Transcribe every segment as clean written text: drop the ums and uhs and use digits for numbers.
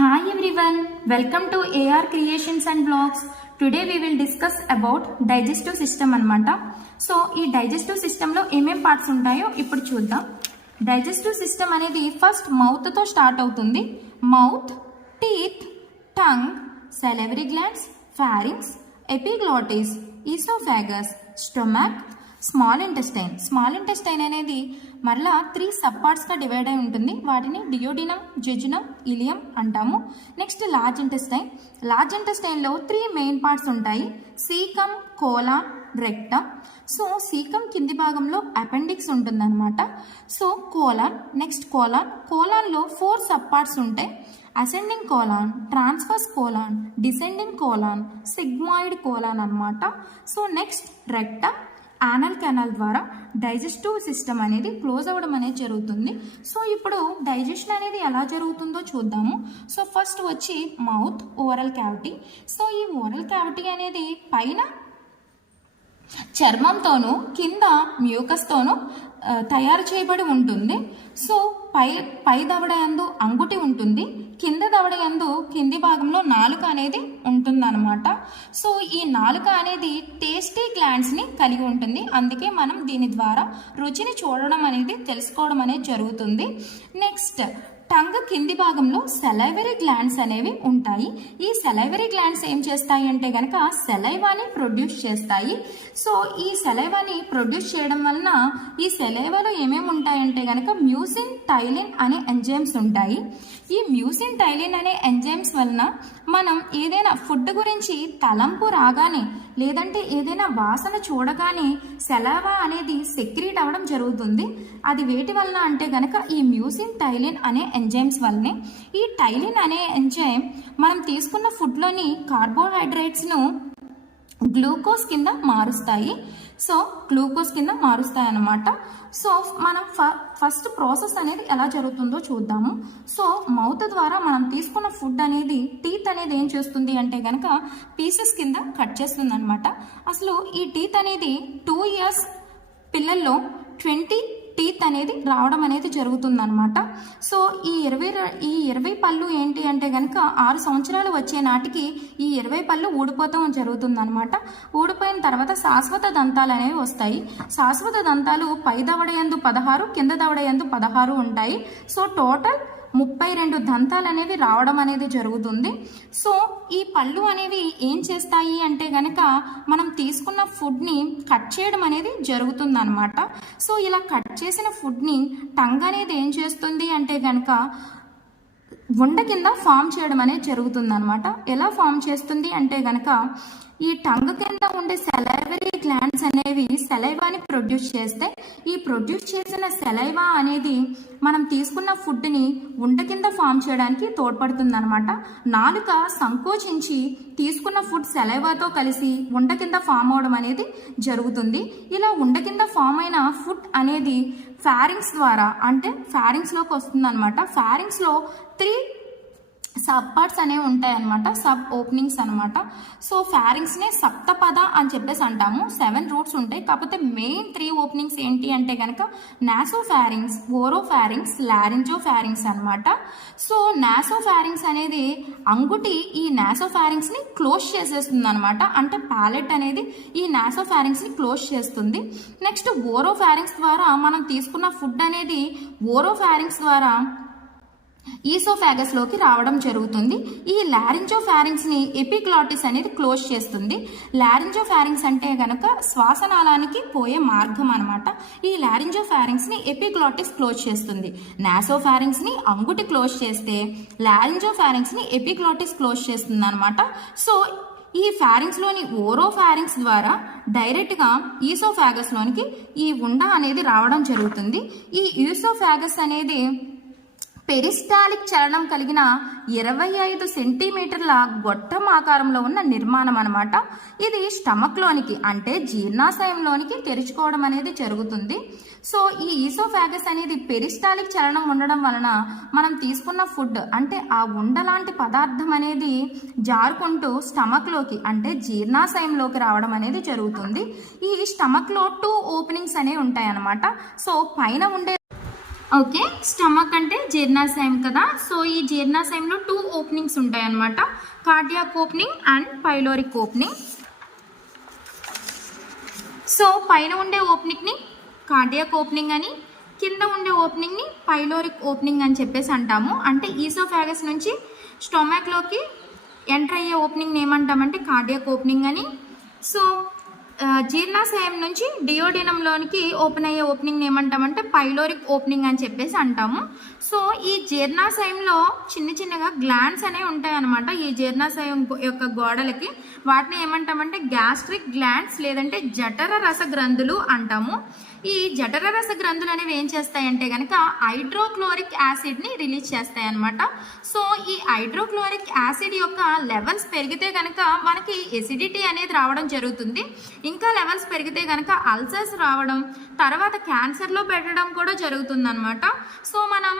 Hi everyone, welcome to AR Creations and Vlogs. Today we will discuss about digestive system అన్నమాట. So ఈ digestive సిస్టంలో ఏమేం parts ఉంటాయో ఇప్పుడు చూద్దాం. డైజెస్టివ్ సిస్టమ్ అనేది ఫస్ట్ మౌత్తో స్టార్ట్ అవుతుంది. Mouth, teeth, tongue, salivary glands, pharynx, epiglottis, esophagus, stomach, small intestine అనేది మరలా 3 సబ్ పార్ట్స్గా డివైడ్ అయి ఉంటుంది. వాటిని డియోడినం, జెజునం, ఇలియం అంటాము. నెక్స్ట్ లార్జ్ ఇంటెస్టైన్లో 3 మెయిన్ పార్ట్స్ ఉంటాయి. Caecum, colon, rectum. So caecum కింది భాగంలో అపెండిక్స్ ఉంటుందన్నమాట. సో కోలాన్లో 4 సబ్ పార్ట్స్ ఉంటాయి. Ascending colon, transverse colon, descending colon, sigmoid colon అన్నమాట. So next rectum, anal canal ద్వారా డైజెస్టివ్ సిస్టమ్ అనేది close అవ్వడం అనేది జరుగుతుంది. సో ఇప్పుడు డైజెషన్ అనేది ఎలా జరుగుతుందో చూద్దాము. సో ఫస్ట్ వచ్చి మౌత్, ఓరల్ క్యావిటీ. సో ఈ ఓరల్ క్యావిటీ అనేది పైన చర్మంతోనూ కింద మ్యూకస్తోనూ తయారు చేయబడి ఉంటుంది. సో పై దవడ యందు అంగుటి ఉంటుంది, కింద దవడ యందు కింది భాగంలో నాలుక అనేది ఉంటుందన్నమాట. సో ఈ నాలుక అనేది టేస్టీ గ్లాండ్స్ని కలిగి ఉంటుంది. అందుకే మనం దీని ద్వారా రుచిని చూడడం అనేది తెలుసుకోవడం అనేది జరుగుతుంది. నెక్స్ట్ టంగ్ కింది భాగంలో సెలైవరీ గ్లాండ్స్ అనేవి ఉంటాయి. ఈ సెలైవరీ గ్లాండ్స్ ఏం చేస్తాయి అంటే కనుక సెలైవాని ప్రొడ్యూస్ చేస్తాయి. సో ఈ సెలైవాని ప్రొడ్యూస్ చేయడం వలన ఈ సెలైవాలో ఏమేమి ఉంటాయంటే కనుక మ్యూసిన్, టైలిన్ అనే ఎంజైమ్స్ ఉంటాయి. ఈ మ్యూసిన్, టైలిన్ అనే ఎంజైమ్స్ వలన మనం ఏదైనా ఫుడ్ గురించి తలంపు రాగానే లేదంటే ఏదైనా వాసన చూడగానే సెలైవా అనేది సెక్రీట్ అవ్వడం జరుగుతుంది. అది వేటి వలన అంటే కనుక ఈ మ్యూసిన్, టైలిన్ అనే ఎంజైమ్స్ వల్లనే. ఈ టైలిన్ అనే ఎంజైమ్ మనం తీసుకున్న ఫుడ్లోని కార్బోహైడ్రేట్స్ను గ్లూకోజ్ కింద మారుస్తాయి. అన్నమాట. సో మనం ఫస్ట్ ప్రాసెస్ అనేది ఎలా జరుగుతుందో చూద్దాము. సో మౌత్ ద్వారా మనం తీసుకున్న ఫుడ్ అనేది టీత్ అనేది ఏం చేస్తుంది అంటే కనుక పీసెస్ కింద కట్ చేస్తుంది అనమాట. అసలు ఈ టీత్ అనేది 2 years పిల్లల్లో 20 టీత్ అనేది రావడం అనేది జరుగుతుందన్నమాట. సో ఈ 20 పళ్ళు ఏంటి అంటే కనుక 6 సంవత్సరాలు వచ్చే నాటికి ఈ 20 పళ్ళు ఊడిపోతాం జరుగుతుందన్నమాట. ఊడిపోయిన తర్వాత శాశ్వత దంతాలు అనేవి వస్తాయి. శాశ్వత దంతాలు పై దవడ యందు 16, కింద దవడ యందు 16 ఉంటాయి. సో టోటల్ 32 దంతాలు అనేవి రావడం అనేది జరుగుతుంది. సో ఈ పళ్ళు అనేవి ఏం చేస్తాయి అంటే కనుక మనం తీసుకున్న ఫుడ్ని కట్ చేయడం అనేది జరుగుతుందన్నమాట. సో ఇలా కట్ చేసిన ఫుడ్ని టంగ్ అనేది ఏం చేస్తుంది అంటే కనుక ఉండ కింద ఫామ్ చేయడం అనేది జరుగుతుందన్నమాట. ఎలా ఫామ్ చేస్తుంది అంటే కనుక ఈ టంగ్ కింద ఉండే సెలైవరీ గ్లాండ్స్ అనేవి సెలైవాని ప్రొడ్యూస్ చేస్తే ఈ ప్రొడ్యూస్ చేసిన సెలైవా అనేది మనం తీసుకున్న ఫుడ్ని ఉండ కింద ఫామ్ చేయడానికి తోడ్పడుతుంది అనమాట. నాలుక సంకోచించి తీసుకున్న ఫుడ్ సెలైవాతో కలిసి ఉండ కింద ఫామ్ అవడం అనేది జరుగుతుంది. ఇలా ఉండ కింద ఫామ్ అయిన ఫుడ్ అనేది ఫారింక్స్ ద్వారా అంటే ఫారింక్స్లోకి వస్తుంది అనమాట. ఫారింక్స్లో 3 సబ్ పార్ట్స్ అనేవి ఉంటాయన్నమాట, సబ్ ఓపెనింగ్స్ అనమాట. సో ఫారింక్స్నే సప్తపద అని చెప్పేసి అంటాము. 7 రూట్స్ ఉంటాయి. కాకపోతే మెయిన్ 3 ఓపెనింగ్స్ ఏంటి అంటే కనుక నాసోఫారింక్స్, ఓరోఫారింక్స్, లారింజోఫారింక్స్ అనమాట. సో నాసోఫారింక్స్ అనేది అంగుటి ఈ నాసోఫారింక్స్ని క్లోజ్ చేసేస్తుంది అనమాట. అంటే ప్యాలెట్ అనేది ఈ నాసోఫారింక్స్ని క్లోజ్ చేస్తుంది. నెక్స్ట్ ఓరోఫారింక్స్ ద్వారా మనం తీసుకున్న ఫుడ్ అనేది ఓరోఫారింక్స్ ద్వారా ఈసోఫాగస్ లోకి రావడం జరుగుతుంది. ఈ లారింజోఫారింక్స్ ని ఎపిగ్లాటిస్ అనేది క్లోజ్ చేస్తుంది. లారింజోఫారింక్స్ అంటే కనుక శ్వాసనాళానికి పోయే మార్గం అనమాట. ఈ లారింజోఫారింక్స్ ని ఎపిగ్లాటిస్ క్లోజ్ చేస్తుంది. నాసోఫారింక్స్ ని అంగుటి క్లోజ్ చేస్తే లారింజోఫారింక్స్ ని ఎపిగ్లాటిస్ క్లోజ్ చేస్తుంది అనమాట. సో ఈ ఫారింక్స్ లోని ఓరోఫారింక్స్ ద్వారా డైరెక్ట్ గా ఈసోఫాగస్ లోనికి ఈ ఉండ అనేది రావడం జరుగుతుంది. ఈ ఈసోఫాగస్ అనేది పెరిస్టాలిక్ చలనం కలిగిన 25 సెంటీమీటర్ల గొట్టం ఆకారంలో ఉన్న నిర్మాణం అనమాట. ఇది స్టమక్లోనికి అంటే జీర్ణాశయంలోనికి తెరుచుకోవడం అనేది జరుగుతుంది. సో ఈ ఈసోఫాగస్ అనేది పెరిస్టాలిక్ చలనం ఉండడం వలన మనం తీసుకున్న ఫుడ్ అంటే ఆ ఉండలాంటి పదార్థం అనేది జారుకుంటూ స్టమక్లోకి అంటే జీర్ణాశయంలోకి రావడం అనేది జరుగుతుంది. ఈ స్టమక్లో 2 ఓపెనింగ్స్ అనేవి ఉంటాయి అన్నమాట. సో పైన ఉండే ఓకే, స్టమక్ అంటే జీర్ణాశయం కదా. సో ఈ జీర్ణాశయంలో 2 ఓపెనింగ్స్ ఉంటాయి అన్నమాట, cardiac opening and pyloric opening. So పైన ఉండే ఓపెనింగ్ని కార్డియాక్ ఓపెనింగ్ అని, కింద ఉండే ఓపెనింగ్ని పైలోరిక్ ఓపెనింగ్ అని చెప్పేసి అంటాము. అంటే ఈసోఫాగస్ నుంచి స్టొమాక్లోకి ఎంటర్ అయ్యే ఓపెనింగ్ ఏమంటామంటే కార్డియాక్ ఓపెనింగ్ అని. సో జీర్ణాశయం నుంచి డియోడినంలోనికి ఓపెన్ అయ్యే ఓపెనింగ్ ఏమంటామంటే పైలోరిక్ ఓపెనింగ్ అని చెప్పేసి అంటాము. సో ఈ జీర్ణాశయంలో చిన్న చిన్నగా గ్లాండ్స్ అనేవి ఉంటాయి అన్నమాట. ఈ జీర్ణాశయం యొక్క గోడలకి వాటిని ఏమంటామంటే గ్యాస్ట్రిక్ గ్లాండ్స్ లేదంటే జఠర రస గ్రంథులు అంటాము. ఈ జఠర రస గ్రంథులు అనేవి ఏం చేస్తాయంటే కనుక హైడ్రోక్లోరిక్ యాసిడ్ని రిలీజ్ చేస్తాయి అన్నమాట. సో ఈ హైడ్రోక్లోరిక్ యాసిడ్ యొక్క లెవెల్స్ పెరిగితే కనుక మనకి ఎసిడిటీ అనేది రావడం జరుగుతుంది. ఇంకా లెవెల్స్ పెరిగితే కనుక అల్సర్స్ రావడం, తర్వాత క్యాన్సర్లో పెట్టడం కూడా జరుగుతుంది అనమాట. సో మనం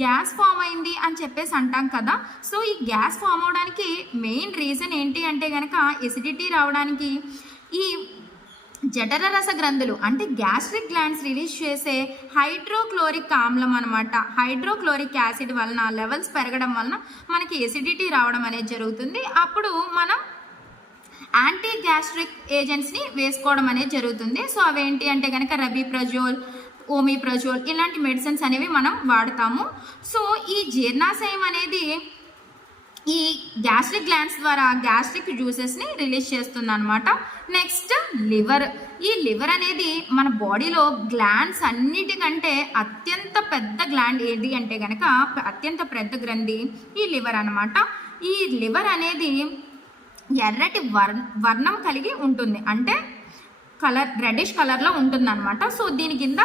గ్యాస్ ఫామ్ అయింది అని చెప్పేసి అంటాం కదా. సో ఈ గ్యాస్ ఫామ్ అవడానికి మెయిన్ రీజన్ ఏంటి అంటే కనుక ఎసిడిటీ రావడానికి ఈ జఠర రస గ్రంథులు అంటే గ్యాస్ట్రిక్ గ్లాండ్స్ రిలీజ్ చేసే హైడ్రోక్లోరిక్ ఆమ్లం అనమాట. హైడ్రోక్లోరిక్ యాసిడ్ వలన లెవెల్స్ పెరగడం వలన మనకి ఎసిడిటీ రావడం అనేది జరుగుతుంది. అప్పుడు మనం యాంటీ గ్యాస్ట్రిక్ ఏజెంట్స్ని వేసుకోవడం అనేది జరుగుతుంది. సో అవేంటి అంటే కనుక రబిప్రజోల్, ఓమిప్రజోల్ ఇలాంటి మెడిసిన్స్ అనేవి మనం వాడతాము. సో ఈ జీర్ణాశయం అనేది ఈ గ్యాస్ట్రిక్ గ్లాండ్స్ ద్వారా గ్యాస్ట్రిక్ జ్యూసెస్ని రిలీజ్ చేస్తుంది అనమాట. Next liver. ఈ లివర్ అనేది మన బాడీలో గ్లాండ్స్ అన్నిటికంటే అత్యంత పెద్ద గ్లాండ్ ఏది అంటే కనుక అత్యంత పెద్ద గ్రంథి ఈ లివర్ అనమాట. ఈ లివర్ అనేది ఎర్రటి వర్ణం కలిగి ఉంటుంది, అంటే కలర్ రెడ్డిష్ కలర్లో ఉంటుంది అనమాట. సో దీని కింద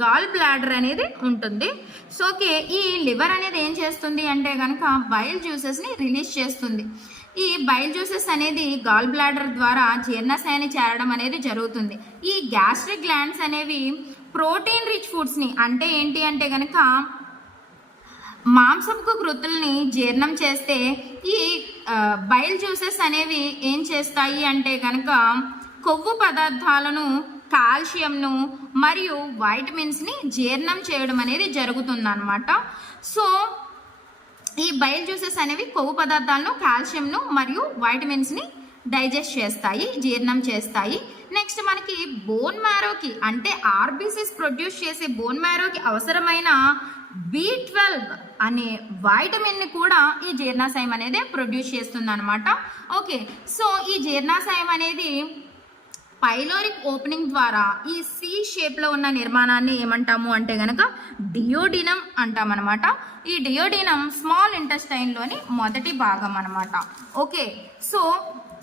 గాల్ బ్లాడర్ అనేది ఉంటుంది. సో ఓకే, ఈ లివర్ అనేది ఏం చేస్తుంది అంటే కనుక బైల్ జ్యూసెస్ని రిలీజ్ చేస్తుంది. ఈ బైల్ జ్యూసెస్ అనేది గాల్ బ్లాడర్ ద్వారా జీర్ణాశయాన్ని చేరడం అనేది జరుగుతుంది. ఈ గ్యాస్ట్రిక్ గ్లాండ్స్ అనేవి ప్రోటీన్ రిచ్ ఫుడ్స్ని అంటే ఏంటి అంటే కనుక మాంసపు కృతుల్ని జీర్ణం చేస్తే ఈ బైల్ జ్యూసెస్ అనేవి ఏం చేస్తాయి అంటే కనుక కొవ్వు పదార్థాలను, కాల్షియంను మరియు వైటమిన్స్ని జీర్ణం చేయడం అనేది జరుగుతుందన్నమాట. సో ఈ బైల్ జ్యూసెస్ అనేవి కొవ్వు పదార్థాలను, కాల్షియంను మరియు వైటమిన్స్ని డైజెస్ట్ చేస్తాయి, జీర్ణం చేస్తాయి. నెక్స్ట్ మనకి బోన్ మ్యారోకి అంటే ఆర్బీసీస్ ప్రొడ్యూస్ చేసే బోన్ మ్యారోకి అవసరమైన B12 అనే వైటమిన్ని కూడా ఈ జీర్ణాశయం అనేది ప్రొడ్యూస్ చేస్తుంది అనమాట. ఓకే, సో ఈ జీర్ణాశయం అనేది పైలోరిక్ ఓపెనింగ్ ద్వారా ఈ సి షేప్లో ఉన్న నిర్మాణాన్ని ఏమంటాము అంటే కనుక డియోడినం అంటామన్నమాట. ఈ డియోడినం స్మాల్ ఇంటెస్టైన్లోని మొదటి భాగం అనమాట. ఓకే, సో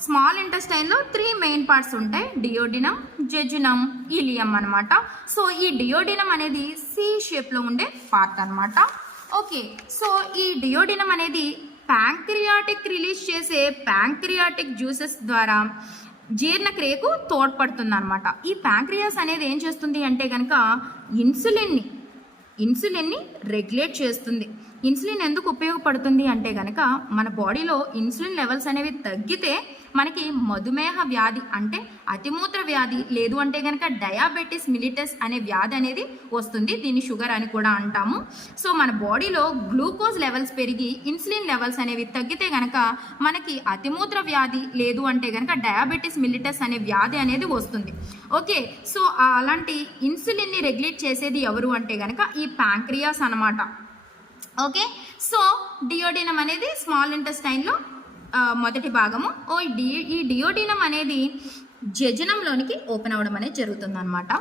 స్మాల్ ఇంటెస్టైన్లో 3 మెయిన్ పార్ట్స్ ఉంటాయి, డియోడినం, జెజునం, ఇలియం అనమాట. సో ఈ డియోడినం అనేది సి షేప్లో ఉండే పార్ట్ అనమాట. ఓకే, సో ఈ డియోడినం అనేది ప్యాంక్రియాటిక్ రిలీజ్ చేసే ప్యాంక్రియాటిక్ జ్యూసెస్ ద్వారా జీర్ణక్రియకు తోడ్పడుతుంది అనమాట. ఈ ప్యాంక్రియాస్ అనేది ఏం చేస్తుంది అంటే కనుక ఇన్సులిన్ని రెగ్యులేట్ చేస్తుంది. ఇన్సులిన్ ఎందుకు ఉపయోగపడుతుంది అంటే కనుక మన బాడీలో ఇన్సులిన్ లెవెల్స్ అనేవి తగ్గితే మనకి మధుమేహ వ్యాధి అంటే అతిమూత్ర వ్యాధి లేదు అంటే కనుక డయాబెటిస్ మిలిటస్ అనే వ్యాధి అనేది వస్తుంది. దీన్ని షుగర్ అని కూడా అంటాము. సో మన బాడీలో గ్లూకోజ్ లెవెల్స్ పెరిగి ఇన్సులిన్ లెవెల్స్ అనేవి తగ్గితే కనుక మనకి అతిమూత్ర వ్యాధి లేదు అంటే కనుక డయాబెటిస్ మిలిటస్ అనే వ్యాధి అనేది వస్తుంది. ఓకే, సో అలాంటి ఇన్సులిన్ని రెగ్యులేట్ చేసేది ఎవరు అంటే కనుక ఈ ప్యాంక్రియాస్ అనమాట. ఓకే, సో డియోడినం అనేది స్మాల్ ఇంటెస్టైన్లో మొదటి భాగము. ఈ డియోడినం అనేది జెజునంలోనికి ఓపెన్ అవ్వడం అనేది జరుగుతుంది అనమాట.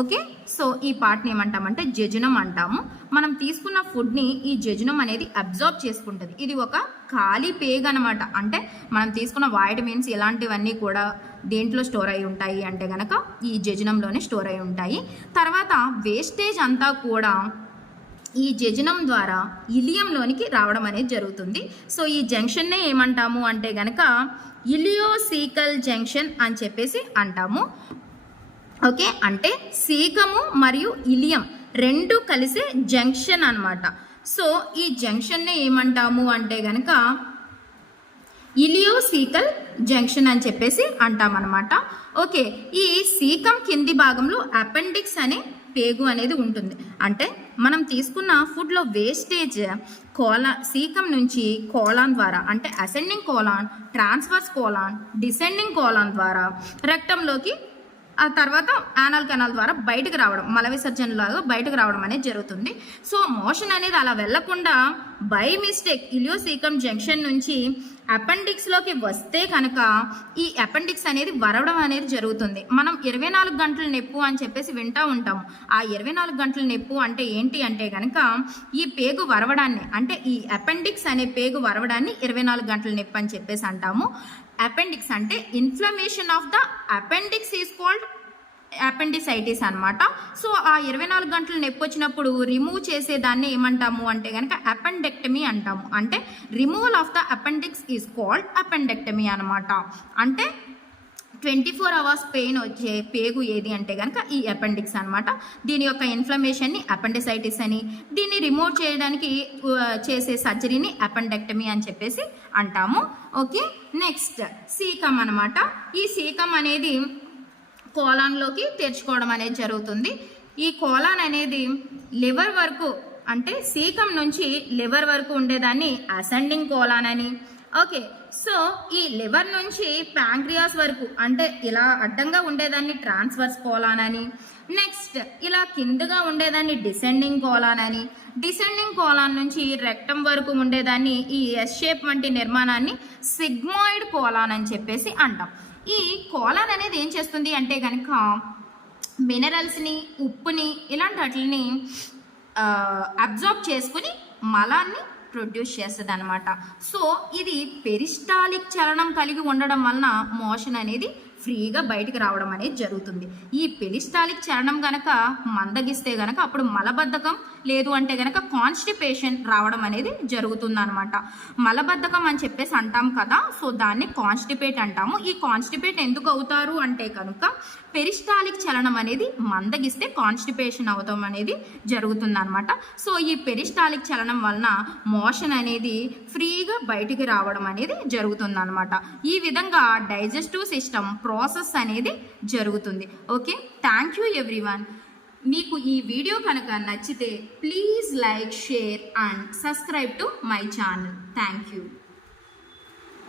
ఓకే, సో ఈ పార్ట్ని ఏమంటామంటే జెజునం అంటాము. మనం తీసుకున్న ఫుడ్ని ఈ జెజునం అనేది అబ్జార్బ్ చేసుకుంటుంది. ఇది ఒక ఖాళీ పేగ్ అనమాట. అంటే మనం తీసుకున్న వైటమిన్స్ ఇలాంటివన్నీ కూడా దేంట్లో స్టోర్ అయి ఉంటాయి అంటే కనుక ఈ జెజునంలోనే స్టోర్ అయి ఉంటాయి. తర్వాత వేస్టేజ్ అంతా కూడా ఈ జెజునం ద్వారా ఇలియంలోనికి రావడం అనేది జరుగుతుంది. సో ఈ జంక్షన్నే ఏమంటాము అంటే కనుక ఇలియోసీకల్ జంక్షన్ అని చెప్పేసి అంటాము. ఓకే, అంటే సీకము మరియు ఇలియం రెండు కలిసే జంక్షన్ అనమాట. సో ఈ జంక్షన్నే ఏమంటాము అంటే కనుక ఇలియోసీకల్ జంక్షన్ అని చెప్పేసి అంటామన్నమాట. ఓకే, ఈ సీకం కింది భాగంలో అపెండిక్స్ అనే పేగు అనేది ఉంటుంది. అంటే మనం తీసుకున్న ఫుడ్లో వేస్టేజ్ సీకం నుంచి కోలాన్ ద్వారా, అంటే ascending colon, transverse colon, descending colon ద్వారా రెక్టంలోకి, ఆ తర్వాత యానల్ కెనాల్ ద్వారా బయటకు రావడం, మల విసర్జనలాగా బయటకు రావడం అనేది జరుగుతుంది. సో మోషన్ అనేది అలా వెళ్లకుండా బై మిస్టేక్ ఇలియోసీకం జంక్షన్ నుంచి అపెండిక్స్లోకి వస్తే కనుక ఈ అపెండిక్స్ అనేది వరవడం అనేది జరుగుతుంది. మనం 24 గంటల నొప్పు అని చెప్పేసి వింటూ ఉంటాము. ఆ 24 గంటల నొప్పు అంటే ఏంటి అంటే కనుక ఈ పేగు వరవడాన్ని, అంటే ఈ అపెండిక్స్ అనే పేగు వరవడాన్ని 24 గంటల నొప్పి అని చెప్పేసి అంటాము. అపెండిక్స్ అంటే inflammation of the appendix is called appendicitis అనమాట. సో ఆ 24 గంటలు నొప్పి వచ్చినప్పుడు రిమూవ్ చేసేదాన్ని ఏమంటాము అంటే కనుక అపెండెక్టమీ అంటాము. అంటే removal of the appendix is called appendectomy అనమాట. అంటే 24 hours పెయిన్ వచ్చే పేగు ఏది అంటే కనుక ఈ అపెండిక్స్ అనమాట. దీని యొక్క ఇన్ఫ్లమేషన్ని అపెండిసైటిస్ అని, దీన్ని రిమూవ్ చేయడానికి చేసే సర్జరీని అపెండెక్టమీ అని చెప్పేసి అంటాము. ఓకే, నెక్స్ట్ సీకం అనమాట. ఈ సీకం అనేది కోలాన్లోకి తెరుచుకోవడం అనేది జరుగుతుంది. ఈ కోలాన్ అనేది లివర్ వరకు, అంటే సీకం నుంచి లివర్ వరకు ఉండేదాన్ని అసెండింగ్ కోలాన్ అని. ఓకే, సో ఈ లివర్ నుంచి ప్యాంక్రియాస్ వరకు, అంటే ఇలా అడ్డంగా ఉండేదాన్ని ట్రాన్స్వర్స్ కోలాన్ అని. నెక్స్ట్ ఇలా కిందగా ఉండేదాన్ని డిసెండింగ్ కోలాన్ అని. డిసెండింగ్ కోలాన్ నుంచి రెక్టం వరకు ఉండేదాన్ని, ఈ ఎస్ షేప్ వంటి నిర్మాణాన్ని సిగ్మాయిడ్ కోలాన్ అని చెప్పేసి అంటాం. ఈ కోలాన్ అనేది ఏం చేస్తుంది అంటే కనుక మినరల్స్ని, ఉప్పుని, ఇలాంటి వాటిని అబ్జార్బ్ చేసుకుని మలాన్ని ప్రొడ్యూస్ చేస్తుంది అనమాట. సో ఇది పెరిస్టాలిక్ చలనం కలిగి ఉండడం వలన మోషన్ అనేది ఫ్రీగా బయటికి రావడం అనేది జరుగుతుంది. ఈ పెరిస్టాలిక్ చలనం కనుక మందగిస్తే కనుక అప్పుడు మలబద్ధకం, లేదు అంటే కనుక కాన్స్టిపేషన్ రావడం అనేది జరుగుతుంది అనమాట. మలబద్ధకం అని చెప్పేసి అంటాం కదా, సో దాన్ని కాన్స్టిపేట్ అంటాము. ఈ కాన్స్టిపేట్ ఎందుకు అవుతారు అంటే కనుక పెరిస్టాలిక్ చలనం అనేది మందగిస్తే కాన్స్టిపేషన్ అవడం అనేది జరుగుతుంది అనమాట. సో ఈ పెరిస్టాలిక్ చలనం వలన మోషన్ అనేది ఫ్రీగా బయటికి రావడం అనేది జరుగుతుంది అనమాట. ఈ విధంగా డైజెస్టివ్ సిస్టమ్ ప్రాసెస్ అనేది జరుగుతుంది. Okay, thank you everyone. మీకు ఈ వీడియో కనుక నచ్చితే please like, share and subscribe to my channel. Thank you.